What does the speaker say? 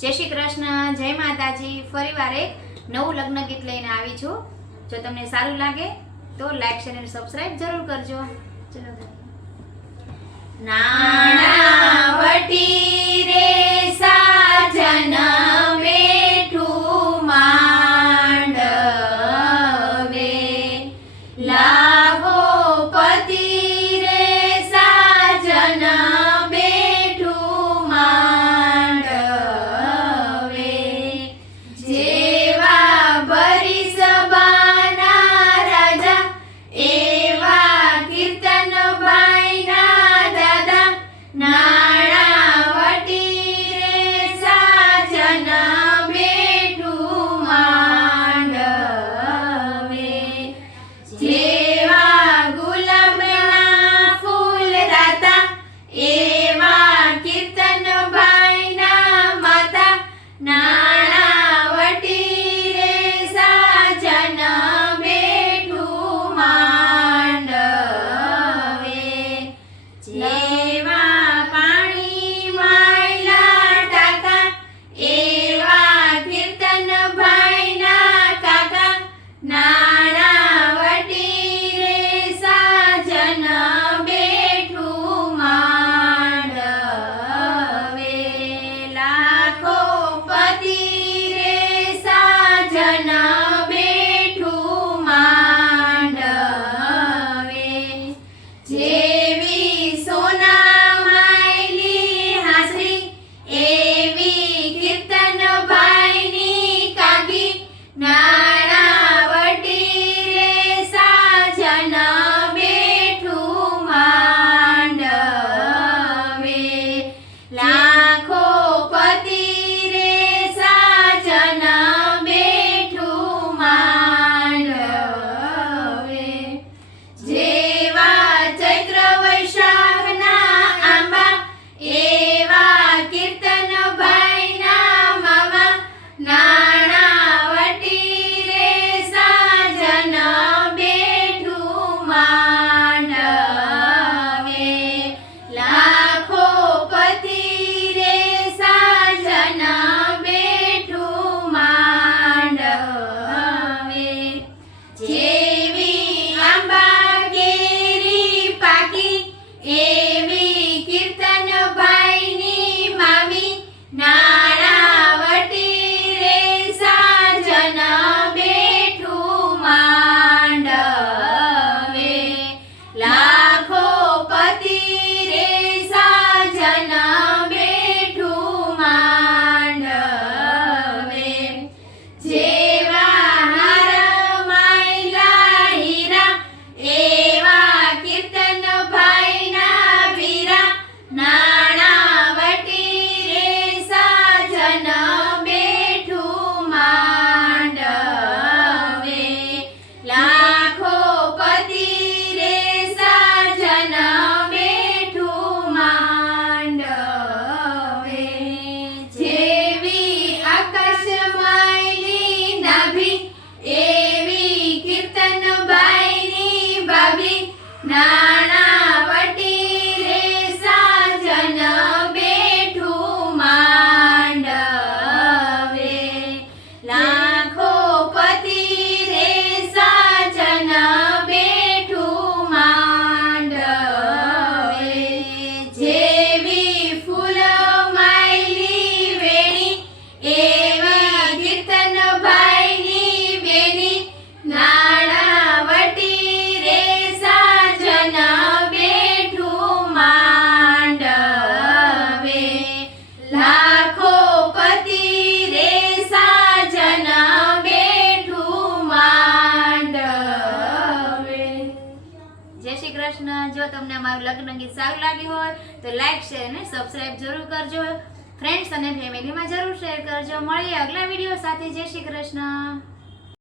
जय श्री कृष्ण, जय माताजी। फरीवार एक नवुं लग्न गीत लईने आवी छुं। जो तमने सारुं लागे तो लाइक शेर अने सब्सक्राइब जरूर करजो। चलो नाणावटी रे साजन बेठुं मांडवे लाभो पति रे साजन बेठुं मांडवे जेवा बरिस बाना राजा एवा कीर्तन भाईना दादा नाणावटी रे साजन बेठुं मांडवे जेवा गुलाबना फूल राता एवा कीर्तन भाईना माता नाणावटी रे साजन बेठुं मांडवे जेवा पाणी मायला टाका एवा कीर्तन भाईना काका नाणावटी रे साजन बेठुं मांडवे लाखो पति रे साजन बेठुं मांडवे जेवी सोना मायली हासरी एवी कीर्तन भाईनी काकी नाणावटी रे साजन बेठुं मांडवे लाखो पति रे साजन बेठुं मांडवे जेवा चैत्र वैशाखना आंबा एवा कीर्तन भाईना मामा नाणावटी रे साजन बेठुं मांडवे लाखो पति रे साजन बेठुं मांडवे जेवी आंबा केरी पाकी एवी कीर्तन भाईनी मामी नाणावटी रे साजन बेठुं मांडवे लाखो पति रे साजन बेठुं मांडवे जेवा हार मायला हीरा एवा कीर्तन भाईना वीरा नाणावटी रे साजन बेठुं मांडवे लाखो पति रे साजन बेठुं मांडवे जेवी आकाश मायली नाभी एवी कीर्तन भाईनी भाभी नाणावटी रे साजन बेठुं मांडवे लाखो पति रे साजन बेठुं मांडवे जेवी फूल मायली वेणी एवी कीर्तन भाईनी वेणी नाणावटी रे साजन बेठुं मांडवे लाखो पति रे साजन बेठुं मांडवे। जय श्री कृष्ण। जो तमने अमारुं लग्न गीत सारुं लाग्युं होय तो लाइक शेर अने सब्सक्राइब जरूर करजो। फ्रेंड्स अने फैमिली में जरूर शेर करजो। मळीए अगला विडियो साथे। जय श्री कृष्ण।